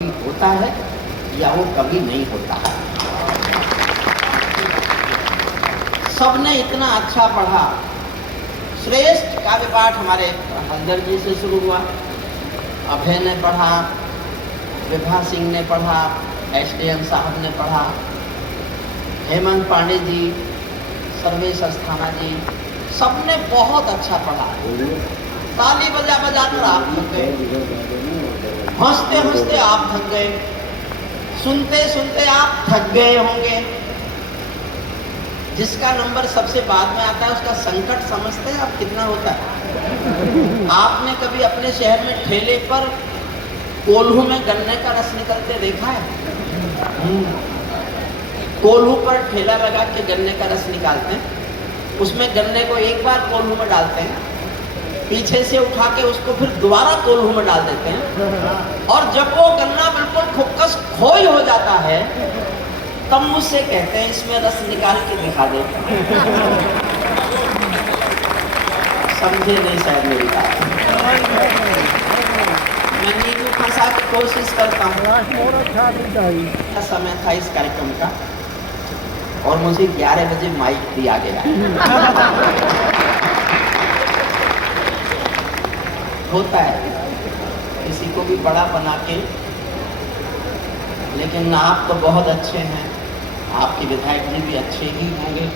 होता है या वो कभी नहीं होता है। सबने इतना अच्छा पढ़ा। श्रेष्ठ काव्य पाठ हमारे हल्दर जी से शुरू हुआ, अभय ने पढ़ा, विभा सिंह ने पढ़ा, SDM साहब ने पढ़ा, हेमंत पांडे जी, सर्वेश अस्थाना जी, सबने बहुत अच्छा पढ़ा। ताली बजा बजा कर आप थक गए, हंसते हंसते आप थक गए, सुनते सुनते आप थक गए होंगे। जिसका नंबर सबसे बाद में आता है उसका संकट समझते हैं आप कितना होता है। आपने कभी अपने शहर में ठेले पर कोल्हू में गन्ने का रस निकलते देखा है? कोल्हू पर ठेला लगा के गन्ने का रस निकालते हैं, उसमें गन्ने को एक बार कोल्हू में डालते हैं, पीछे से उठा के उसको फिर दोबारा कोल्हू में डाल देते हैं, और जब वो गन्ना बिल्कुल खुक्कस खोई हो जाता है तब मुझसे कहते हैं इसमें रस निकाल के दिखा दे। समझे नहीं शायद मेरी बात। मैं नींबू फंसा की कोशिश करता हूँ। समय था इस कार्यक्रम का और मुझे 11 बजे माइक दिया गया। होता है किसी को भी बड़ा बना के, लेकिन आप तो बहुत अच्छे हैं, आपके विधायक जी भी अच्छे ही होंगे।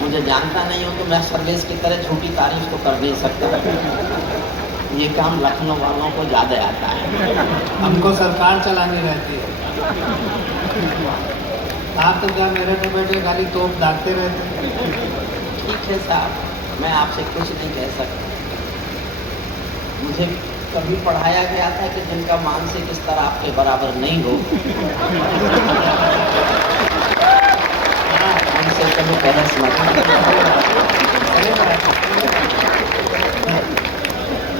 मुझे जानता नहीं हो तो मैं सर्विस की तरह झूठी तारीफ तो कर नहीं सकता। ये काम लखनऊ वालों को ज़्यादा आता है, हमको सरकार चलानी रहती है। आप तो क्या मेरे पे बैठे खाली तोप दागते रहते। ठीक है साहब, मैं आपसे कुछ नहीं कह सकता। मुझे कभी पढ़ाया गया था कि जिनका मानसिक स्तर आपके बराबर नहीं हो उनसे कभी बहस मत।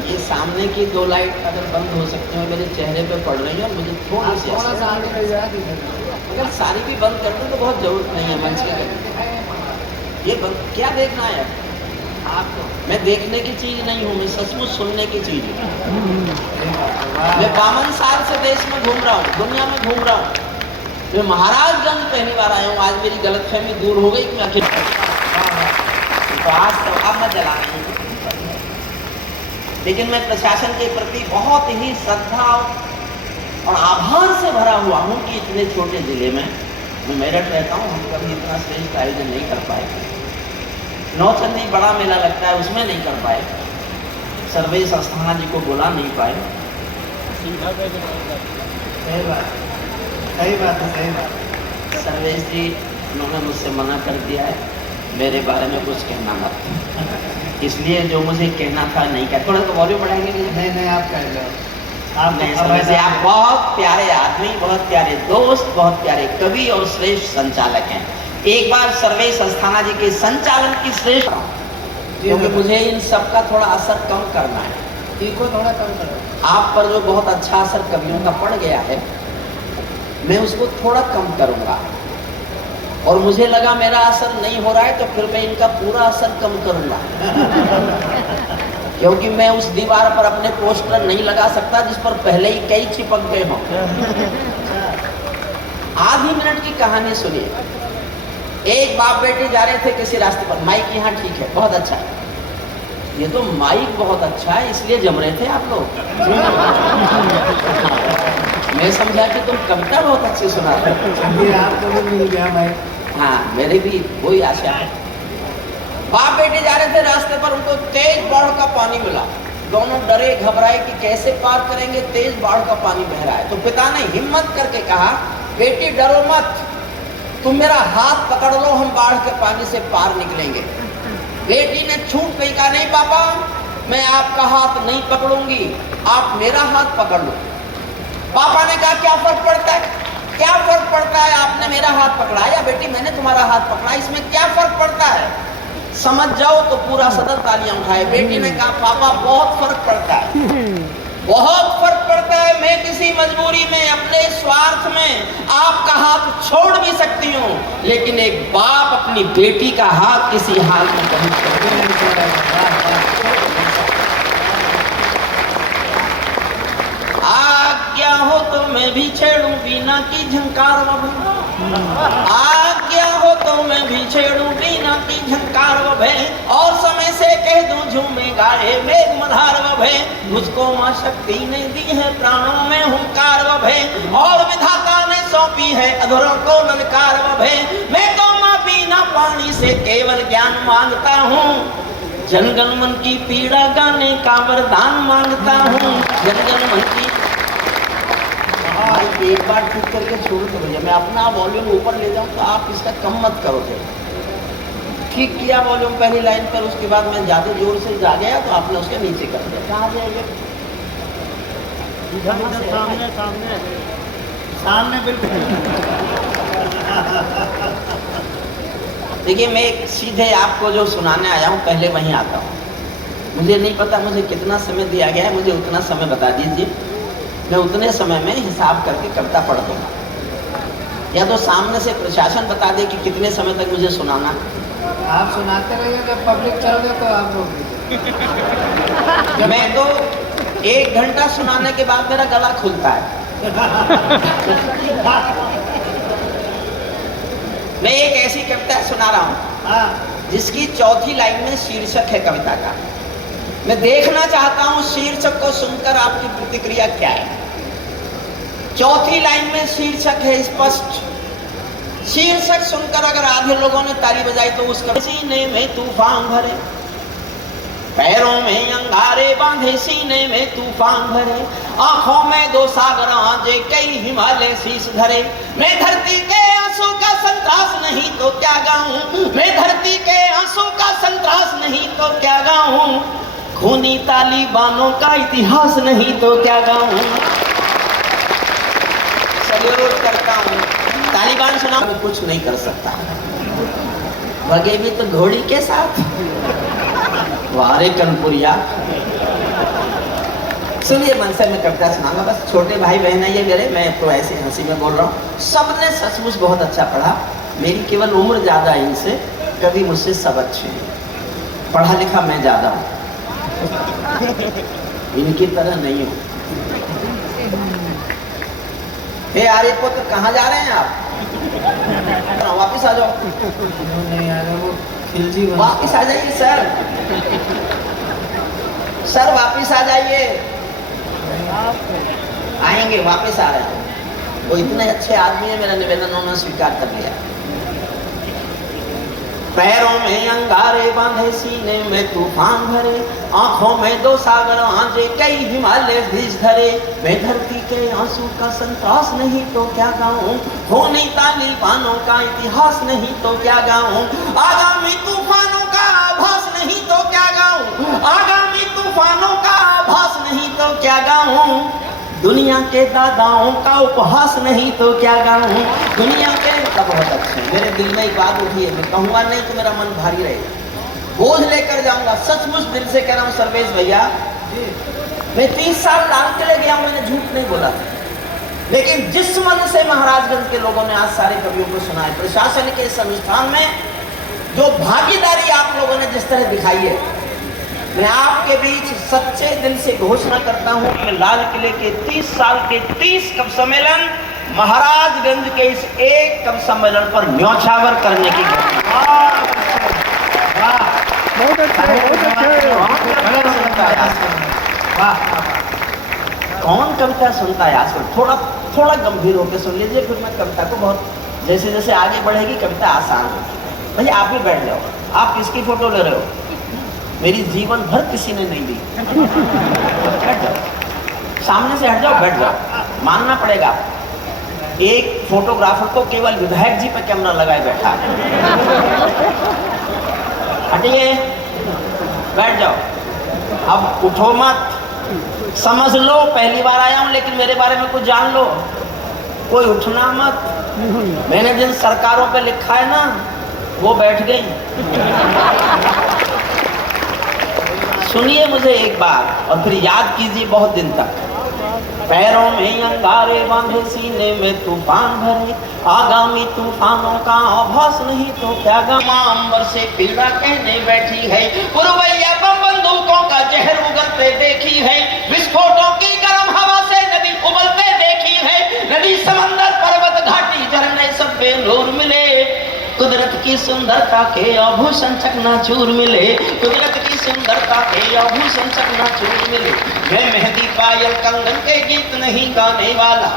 ये सामने की 2 लाइट अगर बंद हो सकती है, मेरे चेहरे पे पड़ रही है और मुझे थोड़ी सी अगर सारी भी बंद कर दूं तो बहुत जरूरत नहीं है मंच के। ये बंद क्या देखना है आपको? मैं देखने की चीज नहीं हूँ, मैं सचमुच सुनने की चीज हूँ। मैं 52 साल से देश में घूम रहा हूँ, दुनिया में घूम रहा हूँ। मैं महाराजगंज पहली बार आया हूँ। आज मेरी गलतफहमी दूर हो गई कि मैं अकेले तो आज तो अब मैं जला रही हूँ। लेकिन मैं प्रशासन के प्रति बहुत ही श्रद्धा और आभार से भरा हुआ हूँ कि इतने छोटे जिले में, मैं मेरठ रहता हूँ, हम कभी इतना श्रेष्ठ आयोजन नहीं कर पाए। नौचंदी बड़ा मेला लगता है, उसमें नहीं कर पाए। सर्वेश अस्थाना जी को बुला नहीं पाए। सही बात, सही बात है, सही बात। सर्वेश जी उन्होंने मुझसे मना कर दिया है मेरे बारे में कुछ कहना मत, इसलिए जो मुझे कहना था नहीं कहा। थोड़ा तो वॉल्यूम बढ़ाएंगे? नहीं आप कह लो। आप नहीं समझे। आप बहुत प्यारे आदमी, बहुत प्यारे दोस्त, बहुत प्यारे कवि और श्रेष्ठ संचालक हैं। एक बार सर्वेश अस्थाना जी के संचालन की श्रेष्ठ, क्योंकि मुझे इन सब का थोड़ा असर कम करना है। इनको थोड़ा कम करो। आप पर जो बहुत अच्छा असर कवियों का पड़ गया है, मैं उसको थोड़ा कम करूंगा। और मुझे लगा मेरा असर नहीं हो रहा है तो फिर मैं इनका पूरा असर कम करूंगा। क्योंकि मैं उस दीवार पर अपने पोस्टर नहीं लगा सकता जिस पर पहले ही कई चिपक गए हों। आधी मिनट की कहानी सुनिए। एक बाप बेटे जा रहे थे किसी रास्ते पर, माइक यहाँ ठीक है, बहुत अच्छा है। ये तो माइक बहुत अच्छा है इसलिए जम रहे थे आप लोग। मैं समझा कि तुम कविता बहुत अच्छी सुनाते हो। आपको भी मिल गया माइक। हाँ, मेरी भी वही आशा है। बाप बेटे जा रहे थे रास्ते पर, उनको तेज बाढ़ का पानी मिला। दोनों डरे घबराए कि कैसे पार करेंगे, तेज बाढ़ का पानी बह रहा है। तो पिता ने हिम्मत करके कहा, बेटी डरो मत, तुम मेरा हाथ पकड़ लो, हम बाढ़ के पानी से पार निकलेंगे। बेटी ने छूट नहीं कहा, नहीं पापा मैं आपका हाथ नहीं पकड़ूंगी, आप मेरा हाथ पकड़ लो। पापा ने कहा क्या फर्क पड़ता है, क्या फर्क पड़ता है, आपने मेरा हाथ पकड़ा या बेटी मैंने तुम्हारा हाथ पकड़ा, इसमें क्या फर्क पड़ता है, समझ जाओ। तो पूरा सदन तालियां उठाए। बेटी ने कहा पापा बहुत फर्क पड़ता है, बहुत फर्क पड़ता है। मैं किसी मजबूरी में, अपने स्वार्थ में आपका हाथ छोड़ भी सकती हूँ, लेकिन एक बाप अपनी बेटी का हाथ किसी हाल में कभी छोड़ नहीं सकता। तो मैं भी छेड़ूं वीणा की झंकार वभे, आज्ञा हो तो मैं भी छेड़ूं वीणा की झंकार वभे, और समय से कह दूं झूमे गाए मेघ मल्हार वभे। मुझको मां शक्ति ने दी है प्राणों में हुंकार वभे, और विधाता ने सौंपी है अधरों को ललकार वभे। मैं तो मां बीना पानी से केवल ज्ञान मांगता हूँ, जनगण मन की पीड़ा गाने का वरदान मांगता हूँ, जनगण मन की। भाई एक बार ठीक करके छोड़ दो भैया, मैं अपना वॉल्यूम ऊपर ले जाऊं तो आप इसका कम मत करो थे। ठीक किया वॉल्यूम पहली लाइन पर, उसके बाद मैं ज्यादा जोर से जा गया तो आपने उसके नीचे कर दिया। कहाँ जाएंगे? सामने सामने सामने बिल्कुल। देखिए, मैं सीधे आपको जो सुनाने आया हूँ पहले वहीं आता हूँ। मुझे नहीं पता मुझे कितना समय दिया गया है, मुझे उतना समय बता दीजिए, मैं उतने समय में हिसाब करके कविता पढ़ दूंगा। या तो सामने से प्रशासन बता दे कि कितने समय तक मुझे सुनाना। आप सुनाते रहिए, जब पब्लिक चल गए तो आप रोक दीजिए। मैं तो 1 घंटा सुनाने के बाद मेरा गला खुलता है। मैं एक ऐसी कविता सुना रहा हूँ जिसकी चौथी लाइन में शीर्षक है कविता का। मैं देखना चाहता हूं शीर्षक को सुनकर आपकी प्रतिक्रिया क्या है। चौथी लाइन में शीर्षक है स्पष्ट। शीर्षक सुनकर अगर आधे लोगों ने ताली बजाई तो उसका सीने में तूफान भरे, पैरों में अंगारे बांधे सीने में तूफान भरे, आंखों में 2 सागर आजे कई हिमालय शीश धरे। मैं धरती के आंसू का संतरास नहीं तो क्या गाऊं, मैं धरती के आंसू का संतरास नहीं तो क्या गाऊं, खूनी तालिबानों का इतिहास नहीं तो क्या गाऊं। सल्यूट करता हूं। तालिबान सुना मैं कुछ नहीं कर सकता, भगे भी तो घोड़ी के साथ। वारे कनपुरिया। सुनिए, मन से मैं कविता सुनाऊंगा, बस छोटे भाई बहन है ये मेरे, मैं तो ऐसे हंसी में बोल रहा हूँ। सबने सचमुच बहुत अच्छा पढ़ा, मेरी केवल उम्र ज्यादा है इनसे, कभी मुझसे सब अच्छे हैं। पढ़ा लिखा मैं ज्यादा हूँ, इनकी तरह नहीं हूँ। हे आर्यपुत्र, कहाँ जा रहे हैं आप? वापिस आ जाओ। नहीं आ रहा, वो खिलजी वापिस आ जाइए सर, सर वापिस आ जाइए। आएंगे, वापिस आ रहे हैं। वो इतने अच्छे आदमी है, मेरा निवेदन उन्होंने स्वीकार कर लिया। पैरों में अंगारे बांधे सीने में तूफान भरे, आंखों में 2 सागर आंजे कई हिमालय बीज धरे। मैं धरती के आंसू का संतरास नहीं तो क्या गाऊं, खूनी तालिबानों का इतिहास नहीं तो क्या गाऊं, आगामी तूफानों का आभास नहीं तो क्या गाऊं, आगामी तूफानों का आभास नहीं तो क्या गाऊं, दुनिया के दादाओं का उपहास नहीं तो क्या गाऊं, दुनिया के। बहुत अच्छे, मेरे दिल में एक बात उठी है, मैं कहूँगा नहीं तो मेरा मन भारी रहेगा, बोझ लेकर जाऊंगा। सचमुच दिल से कह रहा हूँ सर्वेश भैया, मैं 30 साल लाल किले गया हूँ, मैंने झूठ नहीं बोला, लेकिन जिस मन से महाराजगंज के लोगों ने आज सारे कवियों को सुना है, प्रशासन के इस अनुष्ठान में जो भागीदारी आप लोगों ने जिस तरह दिखाई है, मैं आपके बीच सच्चे दिल से घोषणा करता हूं कि लाल किले के 30 साल के 30 कवि सम्मेलन महाराजगंज के इस एक कवि सम्मेलन पर न्यौछावर करने की कौन कविता सुनता है आजकल? थोड़ा गंभीर होकर सुन लीजिए, फिर मैं कविता को बहुत जैसे जैसे आगे बढ़ेगी कविता आसान होगी। भैया आप भी बैठ जाओ, आप किसकी फोटो ले रहे हो? मेरी जीवन भर किसी ने नहीं दी। बैठ जाओ, सामने से हट जाओ, बैठ जाओ, मानना पड़ेगा। एक फोटोग्राफर को केवल विधायक जी पे कैमरा लगाए बैठा। हटिए, बैठ जाओ, अब उठो मत, समझ लो पहली बार आया हूं लेकिन मेरे बारे में कुछ जान लो, कोई उठना मत। मैंने जिन सरकारों पे लिखा है ना वो बैठ गई। सुनिए मुझे एक बार और फिर याद कीजिए बहुत दिन तक। पैरों में अंगारे बांधे सीने में तूफान भरे, आगामी तूफानों का आभास नहीं तो क्या गमा अंबर से पीड़ा कहने बैठी है, पुरवैया बम बंदूकों का जहर उगलते देखी है, विस्फोटों की गर्म हवा से नदी उबलते देखी है, सुंदरता के आभूषण चकनाचूर मिले, कुदरत की सुंदरता के आभूषण चकनाचूर मिले। मैं मेहंदी पायल कंगन के गीत नहीं गाने वाला,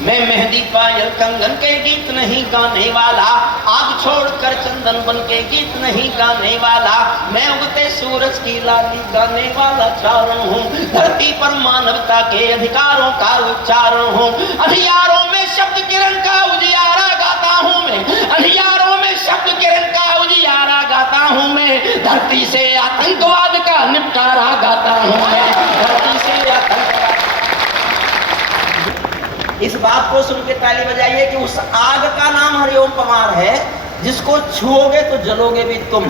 मैं मेहंदी पायल कंगन के गीत नहीं गाने वाला, आग छोड़कर चंदन बन के गीत नहीं गाने वाला। मैं उगते सूरज की लाली गाने वाला चारण हूँ, धरती पर मानवता के अधिकारों का उच्चारण हूँ। अंधियारों में शब्द किरण का उजियारा गाता हूँ मैं, अंधियारों में शब्द किरण का उजियारा गाता हूँ मैं। धरती से आतंकवाद का निपटारा गाता हूँ मैं, धरती से आतंकवाद। इस बात को सुन के ताली बजाइए कि उस आग का नाम हरिओम पवार है, जिसको छुओगे तो जलोगे भी तुम,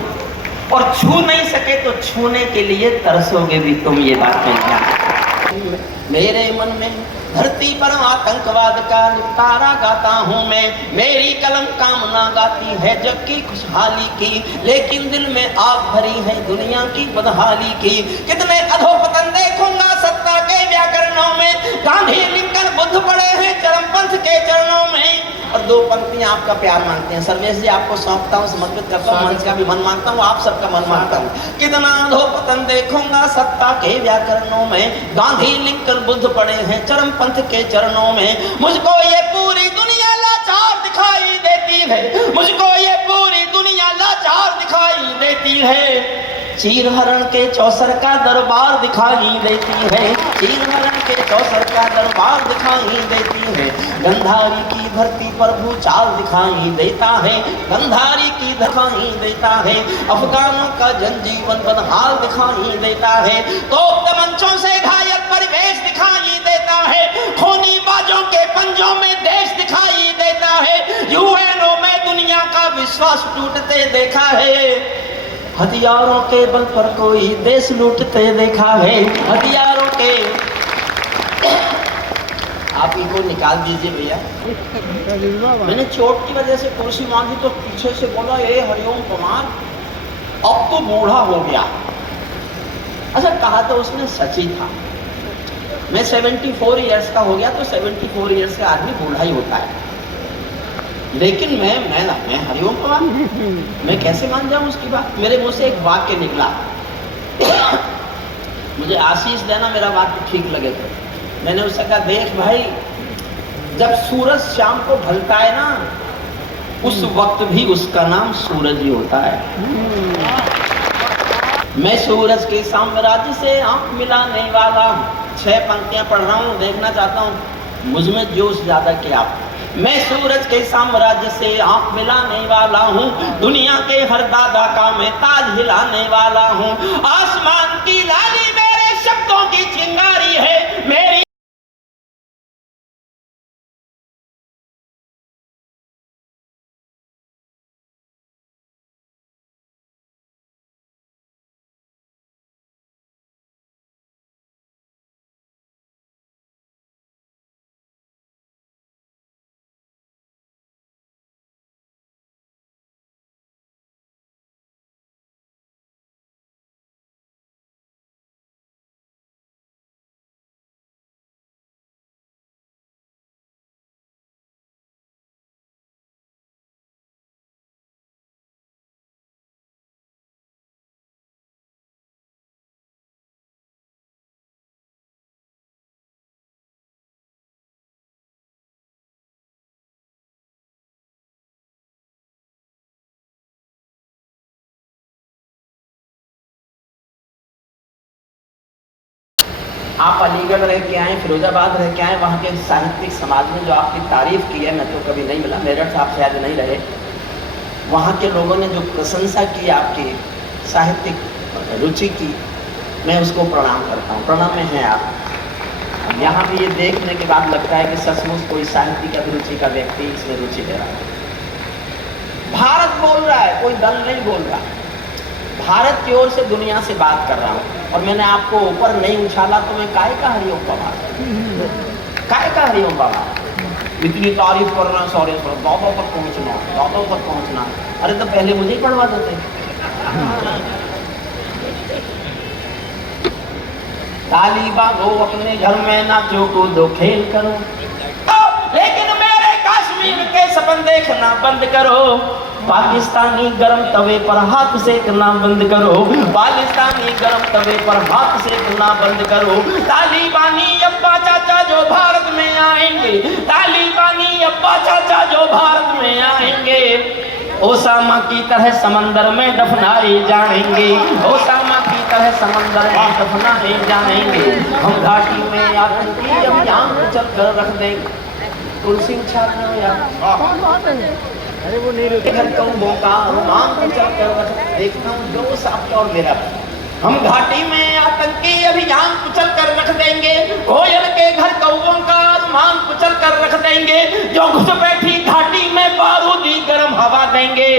और छू नहीं सके तो छूने के लिए तरसोगे भी तुम। ये बात मैं मेरे मन में धरती पर आतंकवाद का निपटारा गाता हूँ मैं। मेरी कलम कामना गाती है जग की खुशहाली की, लेकिन दिल में आग भरी है दुनिया की बदहाली की। कितने अधोपतन देखूंगा सत्ता के व्याकरणों में, गांधी लिंकन बुद्ध पड़े हैं चरमपंथ के चरणों में। और दो पंक्तियां आपका प्यार मांगते हैं। सर्वेश जी आपको सौंपता हूँ, समर्पित करता हूँ, मंच का भी मन मांगता हूँ, आप सबका मन मांगता हूँ। कितना अधोपतन देखूंगा सत्ता के व्याकरणों में, गांधी लिंकन बुद्ध पड़े हैं चरमपंथ के चरणों में। मुझको ये पूरी दुनिया लाचार दिखाई देती है, मुझको ये पूरी दुनिया लाचार दिखाई देती है। चीर हरण के चौसर का दरबार दिखाई देती है, चीर हरण के चौसर का दरबार दिखाई देती है। गंधारी की धरती पर भूचाल दिखाई देता है, गंधारी की दिखाई देता है। अफगानों का जनजीवन बदहाल दिखाई देता है, तोप तमंचों से घायल परिवेश दिखाई देता है। खूनी बाजों के पंजों में देश दिखाई देता है, यूएनओ में दुनिया का विश्वास टूटते देखा है। हथियारों के बल पर कोई देश लूटते देखा है, हथियारों के। आप इनको निकाल दीजिए भैया। मैंने चोट की वजह से कुर्सी मांगी तो पीछे से बोला ये हरिओम पवार अब तो बूढ़ा हो गया। अच्छा कहा तो उसने सच ही था। मैं 74 इयर्स का हो गया तो 74 इयर्स का आदमी बूढ़ा ही होता है, लेकिन मैं हरिओम पवार, मैं कैसे मान जाऊं उसकी बात। मेरे मुंह से एक वाक्य निकला, मुझे आशीष देना मेरा वाक्य ठीक लगे तो। मैंने उससे कहा देख भाई, जब सूरज शाम को ढलता है ना, उस वक्त भी उसका नाम सूरज ही होता है। मैं सूरज के साम्राज्य से आंख मिलाने वाला हूँ। 6 पंक्तियां पढ़ रहा हूँ, देखना चाहता हूँ मुझमें जोश ज्यादा क्या। मैं सूरज के साम्राज्य से आंख मिलाने वाला हूँ, दुनिया के हर दादा का मैं ताज हिलाने वाला हूँ। आसमान की लाली मेरे शब्दों की चिंगारी है, मेरी आप अलीगढ़ रह के आए, फिरोजाबाद रह के आए, वहाँ के साहित्यिक समाज में जो आपकी तारीफ की है, मैं तो कभी नहीं मिला, मेरठ आप शायद नहीं रहे। वहाँ के लोगों ने जो प्रशंसा की आपकी साहित्यिक रुचि की, मैं उसको प्रणाम करता हूँ। प्रणाम में हैं आप। यहाँ भी ये देखने के बाद लगता है कि सचमुच कोई साहित्यिक अभिरुचि का व्यक्ति इसमें रुचि ले रहा है। भारत बोल रहा है, कोई दल नहीं बोल रहा। भारत की ओर से दुनिया से बात कर रहा हूँ, और मैंने आपको ऊपर नहीं उछाला तो मैं काहे का हरिओम पवार, काहे का हरिओम पवार। इतनी तारीफ कर रहे हैं, सॉरी दादों तक पहुँचना, दादों तक पहुँचना। अरे तो पहले मुझे ही पढ़वा देते। ताली बागो अपने घर में नाचो कूदो खेल करो, लेकिन मेरे कश्मीर के सपन देखना बंद करो, पाकिस्तानी गरम तवे पर हाथ सेकना बंद करो, पाकिस्तानी गरम तवे पर हाथ सेकना बंद करो। तालिबानी अब्बा चाचा जो भारत में आएंगे, तालिबानी अब्बा चाचा जो भारत में आएंगे, ओसामा की तरह समंदर में दफनाए जाएंगे, ओसामा की तरह समंदर में दफनाए जाएंगे। हम घाटी में आतंकी अभियान चल कर रख देंगे। तुलसी छात्र यार अरे वो नहीं रुके। घर कौमों का रोमांच चल कर देखता हूँ जोश आपका और मेरा। हम घाटी में आतंकी अभियान कुचल कर रख देंगे, कोयल के घर कौवों का अरमान कुचल कर रख देंगे, जो घुस बैठी घाटी में बारूदी गर्म हवा देंगे।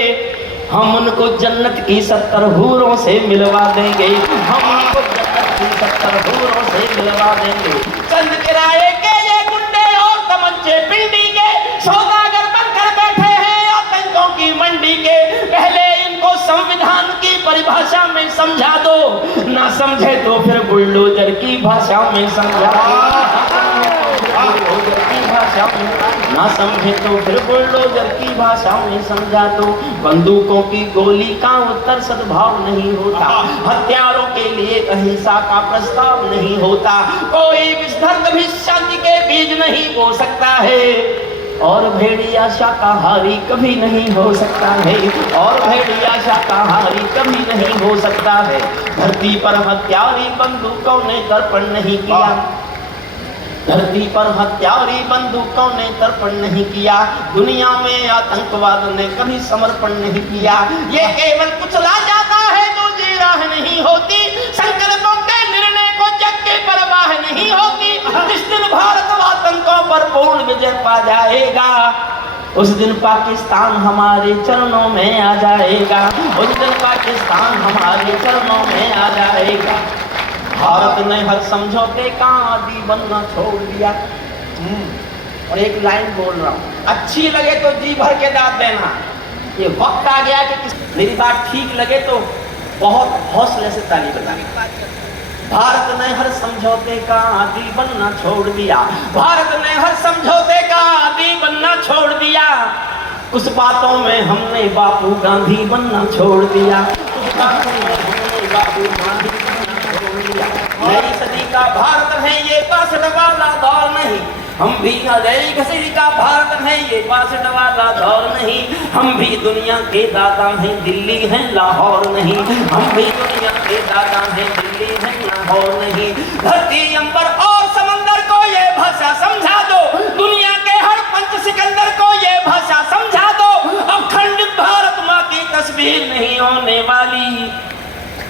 हम उनको जन्नत की 70 हूरों से मिलवा देंगे, हम उनको जन्नत की 70 हूरों से मिलवा देंगे। चंद किराए के ये गुंडे और तमंचे पिंडी के सौदागर बनकर बैठे हैं आतंकों की मंडी के। पहले इनको संविधान की परिभाषा में समझा दो, ना समझे तो फिर बुलडोजर की भाषा में समझा दो, ना समझे तो फिर बुलडोजर की भाषा में समझा दो। बंदूकों की गोली का उत्तर सद्भाव नहीं होता, हथियारों के लिए अहिंसा का प्रस्ताव नहीं होता, कोई विस्तर कभी शांति के बीज नहीं बो सकता है, और भेड़िया शाकाहारी कभी नहीं हो सकता है, और भेड़िया शाकाहारी कभी नहीं हो सकता है। धरती पर हत्यारी बंदूकों ने दर्पण नहीं किया, धरती पर हत्यारी बंदूकों ने तर्पण नहीं किया, दुनिया में आतंकवाद ने कभी समर्पण नहीं किया। ये केवल कुचला जाता है तो जी राह नहीं होती, संकल्पों के निर्णय को जग के परवाह नहीं होती। जिस दिन भारत आतंकों पर पूर्ण विजय पा जाएगा, उस दिन पाकिस्तान हमारे चरणों में आ जाएगा, उस दिन पाकिस्तान हमारे चरणों में आ जाएगा। भारत ने हर समझौते का आदी बनना छोड़ दिया। और एक लाइन बोल रहा हूँ, अच्छी लगे तो जी भर के दाद देना। ये वक्त आ गया कि मेरी बात ठीक लगे तो बहुत हौसले से ताली बजानी। भारत ने हर समझौते का आदी बनना छोड़ दिया, भारत ने हर समझौते का आदी बनना छोड़ दिया। कुछ बातों में हमने बापू गांधी बनना छोड़ दिया, कुछ बातों में हमने बापू गांधी नई सदी का भारत है ये 62 वाला दौर नहीं, हम भी नई सदी का भारत है ये 62 वाला दौर नहीं। हम भी दुनिया के दादा हैं, दिल्ली है लाहौर नहीं, हम भी दुनिया के दादा हैं, दिल्ली है लाहौर नहीं। धरती अंबर और समंदर को ये भाषा समझा दो, दुनिया के हर पंच सिकंदर को ये भाषा समझा दो। अब खंडित भारत माँ की तस्वीर नहीं होने वाली,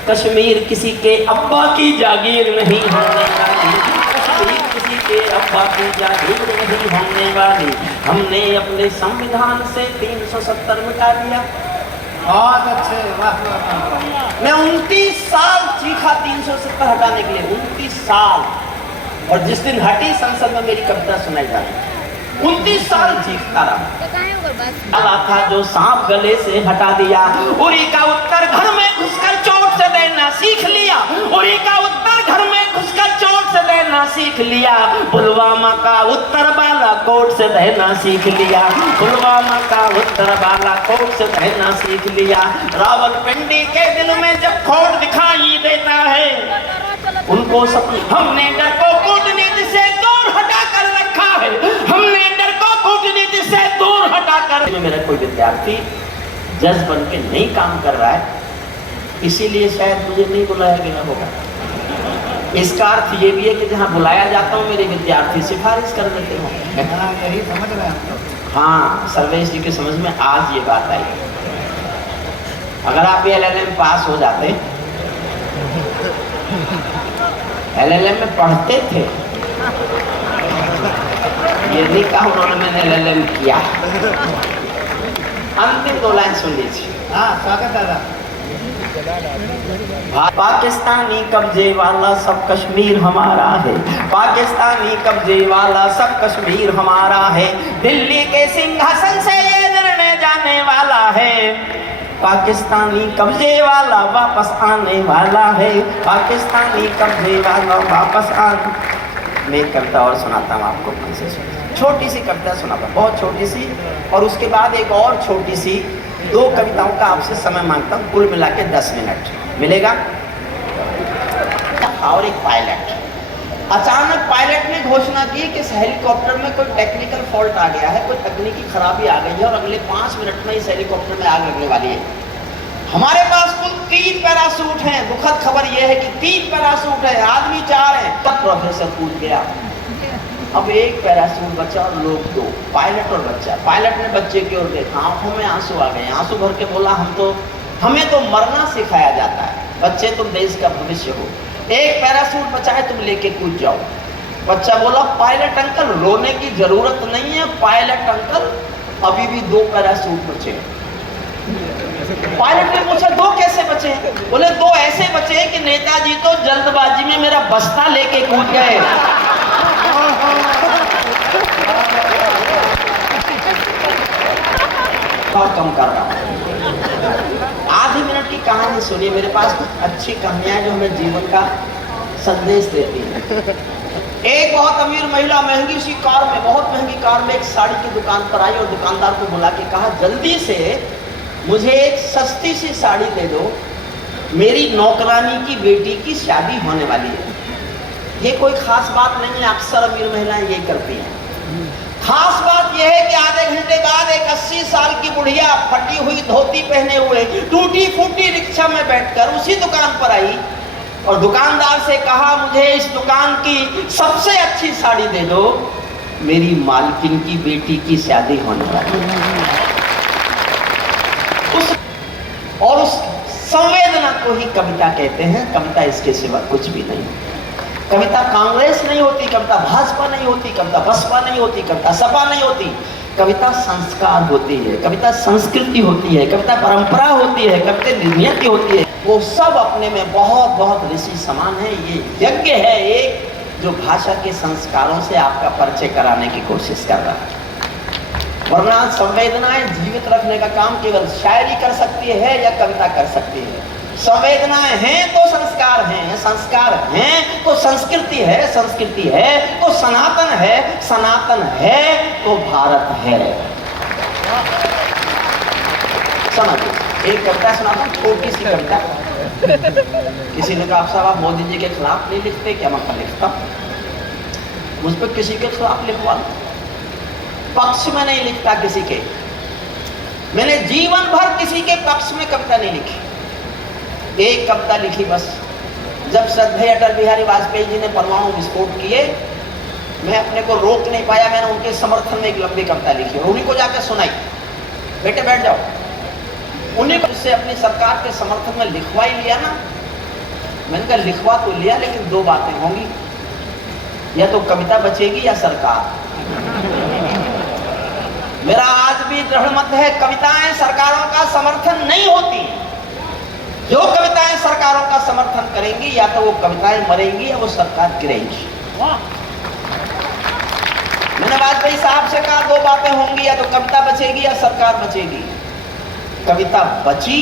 कश्मीर किसी के अब्बा की जागीर नहीं होने वाली, कश्मीर किसी के अब्बा की जागीर नहीं होने वाली। हमने अपने संविधान से 370 मिटा दिया। बहुत अच्छे, वाह वाह। मैं 29 साल चीखा 370 हटाने के लिए, 29 साल। और जिस दिन हटी संसद में मेरी कविता सुनाई जा रही, 29 साल चीखता रहा था जो सांप गले से हटा दिया। उरी का उत्तर घर में घुसकर चोट से देना सीख लिया, उरी का उत्तर घर में घुसकर चोट से देना सीख लिया। पुलवामा का उत्तर बालाकोट से देना सीख लिया, पुलवामा का उत्तर बालाकोट से देना सीख लिया। रावलपिंडी के दिल में जब खोट दिखाई देता है, उनको सब हमने डर को कूटनीति से दूर हटा कर रखा है, हमने डर को कूटनीति से दूर हटाकर। मेरा कोई विद्यार्थी जज बन के नहीं काम कर रहा है, इसीलिए शायद मुझे नहीं बुलाया गया होगा। इसका अर्थ ये भी है कि जहाँ बुलाया जाता हूँ मेरे विद्यार्थी सिफारिश कर देते हो। यही समझ रहे हैं हम तो। हाँ, सर्वेश जी की समझ में आज ये बात आई। अगर आप LLM पास हो जाते, LLM में पढ़ते थे, ये नहीं कहा उन्होंने मैंने LLM किया। अंतिम 2 लाइन सुन लीजिए। हाँ, स्वागत दादा। पाकिस्तानी कब्जे वाला सब कश्मीर हमारा है, पाकिस्तानी कब्जे वाला सब कश्मीर हमारा है। दिल्ली के सिंहासन से ये निर्णय जाने वाला है, पाकिस्तानी कब्जे वाला वापस आने वाला है, पाकिस्तानी कब्जे वाला वापस आने। मैं एक कविता और सुनाता हूँ आपको, मन से सुनिए। छोटी सी कविता सुनाता हूँ, बहुत छोटी सी, और उसके बाद एक और छोटी सी, 2 कविताओं का आपसे समय मांगता हूँ, कुल मिला के 10 मिनट मिलेगा। और एक पायलट, अचानक पायलट ने घोषणा की कि इस हेलीकॉप्टर में कोई टेक्निकल फॉल्ट आ गया है, कोई तकनीकी खराबी आ गई है और अगले 5 मिनट में इस हेलीकॉप्टर में आग लगने वाली है। हमारे पास कुल 3 पैराशूट हैं। दुखद खबर यह है कि 3 पैराशूट है, आदमी 4 हैं। तब प्रोफेसर कूद गया। अब एक पैराशूट बचा और लोग 2, पायलट और बच्चा। पायलट ने बच्चे की ओर देखा, आंखों में आंसू आ गए, आंसू भर के बोला, हमें तो मरना सिखाया जाता है, बच्चे तुम देश का भविष्य हो, एक पैराशूट बचा है, तुम लेके कूद जाओ। बच्चा बोला, पायलट अंकल रोने की जरूरत नहीं है, पायलट अंकल अभी भी 2 पैराशूट बचे। पायलट ने पूछा 2 कैसे बचे हैं? बोले 2 ऐसे बचे हैं कि नेताजी तो जल्दबाजी में मेरा बस्ता लेके कूद गए। और कम कर रहा हूं, आधी मिनट की कहानी सुनिए। मेरे पास कुछ अच्छी कहानियां जो हमें जीवन का संदेश देती हैं। एक बहुत अमीर महिला महंगी सी कार में, बहुत महंगी कार में एक साड़ी की दुकान पर आई और दुकानदार को बुला के कहा, जल्दी से मुझे एक सस्ती सी साड़ी दे दो, मेरी नौकरानी की बेटी की शादी होने वाली है। ये कोई खास बात नहीं है, अक्सर अमीर महिलाएं ये करती हैं। खास बात यह है कि आधे घंटे बाद एक 80 साल की बुढ़िया फटी हुई धोती पहने हुए टूटी फूटी रिक्शा में बैठकर उसी दुकान पर आई और दुकानदार से कहा, मुझे इस दुकान की सबसे अच्छी साड़ी दे दो, मेरी मालकिन की बेटी की शादी होने वाली है। उस संवेदना को ही कविता कहते हैं। कविता इसके सिवा कुछ भी नहीं। कविता कांग्रेस नहीं होती, कविता भाजपा नहीं होती, कविता बसपा नहीं होती, कविता सपा नहीं होती। कविता संस्कार होती है, कविता संस्कृति होती है, कविता परंपरा होती है, कविता नियति होती है। वो सब अपने में बहुत बहुत ऋषि समान है। ये यज्ञ है एक, जो भाषा के संस्कारों से आपका परिचय कराने की कोशिश कर रहा है। वरना संवेदनाएं जीवित रखने का काम केवल शायरी कर सकती है या कविता कर सकती है। संवेदनाएं हैं तो संस्कार हैं, संस्कार हैं तो संस्कृति है, संस्कृति है तो सनातन है, सनातन है तो भारत है। समझिए, एक कविता सुनाता हूं, छोटी सी कविता। किसी ने कहा, साहब आप मोदी जी के खिलाफ नहीं लिखते क्या? मैं लिखता, मुझ पर किसी के खिलाफ लिखवा दो, पक्ष में नहीं लिखता किसी के। मैंने जीवन भर किसी के पक्ष में कविता नहीं लिखी। एक कविता लिखी बस, जब श्रद्धेय अटल बिहारी वाजपेयी जी ने परमाणु विस्फोट किए, मैं अपने को रोक नहीं पाया, मैंने उनके समर्थन में एक लंबी कविता लिखी और उन्हीं को जाकर सुनाई। बेटे बैठ जाओ। उन्हीं को उससे अपनी सरकार के समर्थन में लिखवा ही लिया ना। मैंने कहा लिखवा तो लिया, लेकिन 2 बातें होंगी, या तो कविता बचेगी या सरकार। मेरा आज भी दृढ़ मत है, कविताएं सरकारों का समर्थन नहीं होती। जो कविताएं सरकारों का समर्थन करेंगी, या तो वो कविताएं मरेंगी या वो सरकार गिरेगी। मैंने वाजपेयी साहब से कहा 2 बातें होंगी, या तो कविता बचेगी या सरकार बचेगी। कविता बची,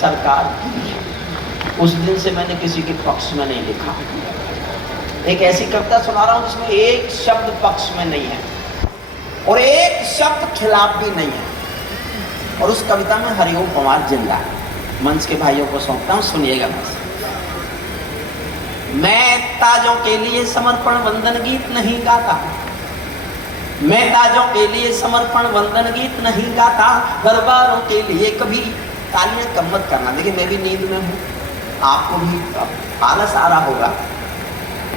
सरकार गिरी। उस दिन से मैंने किसी के पक्ष में नहीं लिखा। एक ऐसी कविता सुना रहा हूं जिसमें एक शब्द पक्ष में नहीं है और एक शब्द खिलाफ भी नहीं है, और उस कविता में हरिओम पवार जिंदा है। मंच के भाइयों को सौंपता हूं, सुनिएगा बस। मैं ताजों के लिए समर्पण वंदन गीत नहीं गाता, मैं ताजों के लिए समर्पण वंदन गीत नहीं गाता, दरबारों के लिए कभी तालियां कम मत करना। देखिए मैं भी नींद में हूँ, आपको भी आलस आ रहा होगा।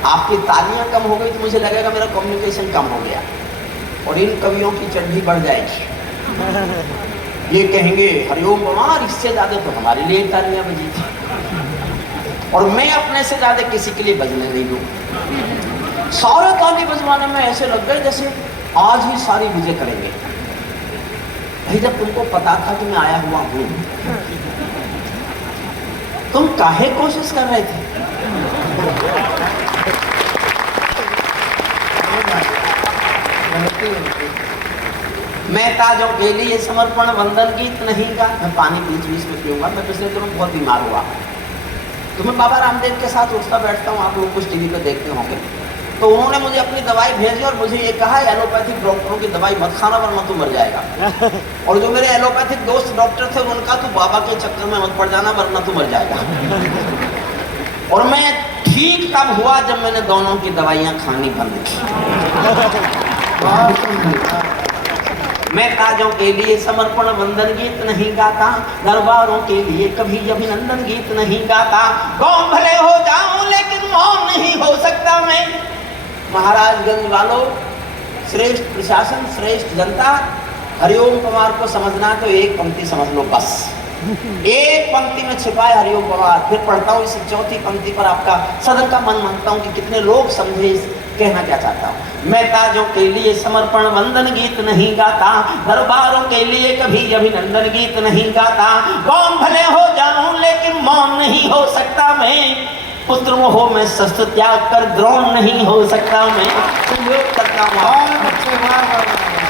आपकी तालियां कम हो गई तो मुझे लगेगा मेरा कम्युनिकेशन कम हो गया और इन कवियों की चड्ढी बढ़ जाएगी। ये कहेंगे हरिओम पवार, इससे ज्यादा तो हमारे लिए तालियां बजी थी, और मैं अपने से ज्यादा किसी के लिए बजने नहीं दूं। सारे ताली बजवाने में ऐसे लग गए जैसे आज ही सारी विजय करेंगे। भाई जब तुमको पता था कि मैं आया हुआ हूं, तुम काहे कोशिश कर रहे थे? मैं ताजों के लिए समर्पण वंदन गीत नहीं गा। मैं पानी बीच बीच में पीऊंगा, मैं पिछले दिनों बहुत बीमार हुआ। तो मैं बाबा रामदेव के साथ उठता बैठता हूँ, आप लोग कुछ टीवी पे देखते होंगे। तो उन्होंने मुझे अपनी दवाई भेजी और मुझे ये कहा एलोपैथिक डॉक्टरों की दवाई मत खाना वरना तू मर जाएगा। और जो मेरे एलोपैथिक दोस्त डॉक्टर थे उनका तू बाबा के चक्कर में मत पड़ जाना वरना तू मर जाएगा। और मैं ठीक तब हुआ जब मैंने दोनों की दवाइयां खानी बंद की। मैं ताजों के लिए समर्पण वंदन गीत नहीं गाता, दरबारों के लिए कभी अभिनंदन गीत नहीं गाता। गाँव भले हो जाऊं लेकिन मौन नहीं हो सकता मैं। महाराजगंज वालों, श्रेष्ठ प्रशासन, श्रेष्ठ जनता, हरिओम पवार को समझना तो एक पंक्ति समझ लो बस। एक पंक्ति में छिपा है हरिओम पवार। फिर पढ़ता हूँ इस चौथी पंक्ति पर आपका सदन का मन मांगता हूँ कि कितने लोग समझे कहना क्या चाहता हूँ। मैं ताजों के लिए समर्पण वंदन गीत नहीं गाता, दरबारों के लिए कभी अभिनंदन गीत नहीं गाता। कौन भले हो जाऊं लेकिन मौन नहीं हो सकता मैं। पुत्र मोह में शस्त्र त्याग कर द्रोण नहीं हो सकता मैं। संयोग करता हूँ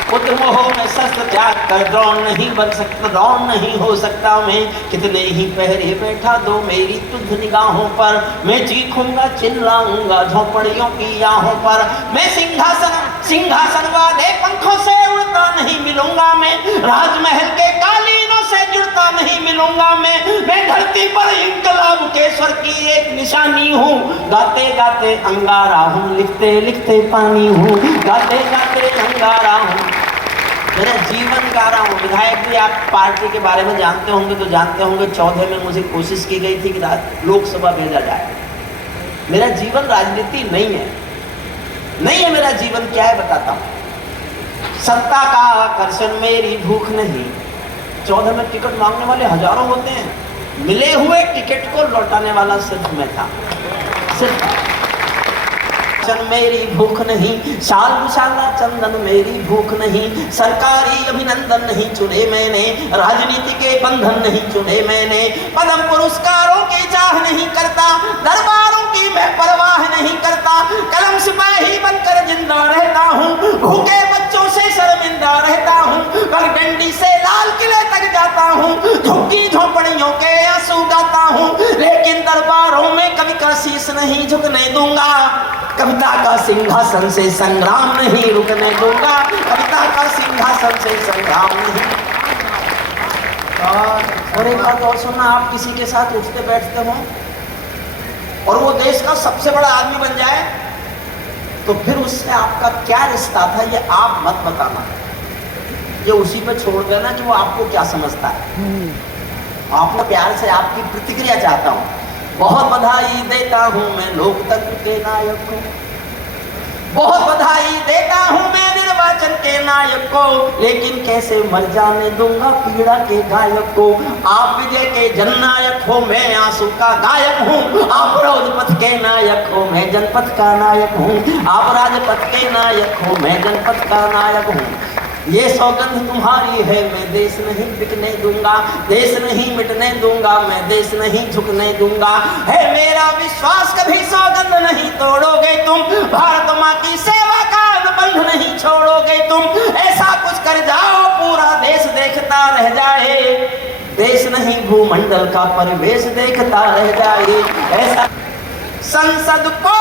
पुत्र मोह में शस्त्र त्याग कर द्रोण नहीं बन सकता, द्रोण नहीं हो सकता मैं। कितने ही पहरे बैठा दो मेरी तुझ निगाहों पर, मैं चीखूंगा चिल्लाऊंगा झोपड़ियों की आहों पर। मैं सिंहासन वाले पंखों से उड़ता नहीं मिलूंगा मैं, राजमहल के कालीनों से जुड़ता नहीं मिलूंगा मैं धरती पर इंकलाब के स्वर की एक निशानी हूँ। गाते गाते अंगारा हूँ, लिखते लिखते पानी हूँ, गाते गाते अंगारा हूँ। मेरा जीवन गा रहा हूँ। विधायक जी, आप पार्टी के बारे में जानते होंगे तो जानते होंगे 14 में मुझे कोशिश की गई थी कि लोकसभा भेजा जाए। मेरा जीवन राजनीति नहीं है, नहीं है मेरा जीवन। क्या है बताता हूँ। सत्ता का आकर्षण मेरी भूख नहीं। 14 में टिकट मांगने वाले हजारों होते हैं, मिले हुए टिकट को लौटाने वाला सिर्फ मैं था। सिर्फ मेरी भूख नहीं, शाल विशाला चंदन मेरी भूख नहीं, सरकारी अभिनंदन नहीं चुने मैंने, राजनीति के बंधन नहीं चुने मैंने, पद्म पुरस्कारों की चाह नहीं करता, दरबारों की मैं परवाह नहीं करता। कलम सिपाही बनकर जिंदा रहता हूँ, भूखे बच्चों से शर्मिंदा रहता हूँ, पगडंडी से लाल किले तक जाता हूँ, झुग्गी झोपड़ियों के आंसू गाता हूँ, लेकिन दरबारों में कभी का शीश नहीं झुकने दूंगा। कविता का सिंहासन से संग्राम नहीं रुकने दूंगा, कविता का सिंहासन से संग्राम नहीं। और एक बात और सुनना, आप किसी के साथ उठते बैठते हो और वो देश का सबसे बड़ा आदमी बन जाए तो फिर उससे आपका क्या रिश्ता था ये आप मत बताना, ये उसी पे छोड़ देना कि वो आपको क्या समझता है। आपको प्यार से आपकी प्रतिक्रिया चाहता हूँ। बहुत बधाई देता हूँ मैं लोकतंत्र के नायक को, बहुत बधाई देता हूँ मैं निर्वाचन के नायक को, लेकिन कैसे मर जाने दूंगा पीड़ा के गायक को। आप विजय के जननायक हो, मैं आंसू का गायक हूँ। आप राजपथ के नायक हो, मैं जनपथ का नायक हूँ। आप राजपथ के नायक हो, मैं जनपथ का नायक हूँ। ये सौगंध तुम्हारी है, मैं देश नहीं बिकने दूंगा, देश नहीं मिटने दूंगा, मैं देश नहीं झुकने दूंगा। है मेरा विश्वास कभी सौगंध नहीं तोड़ोगे तुम, भारत माँ की सेवा का अनुबंध नहीं छोड़ोगे तुम। ऐसा कुछ कर जाओ पूरा देश देखता रह जाए, देश नहीं भूमंडल का परिवेश देखता रह जाए। ऐसा संसद को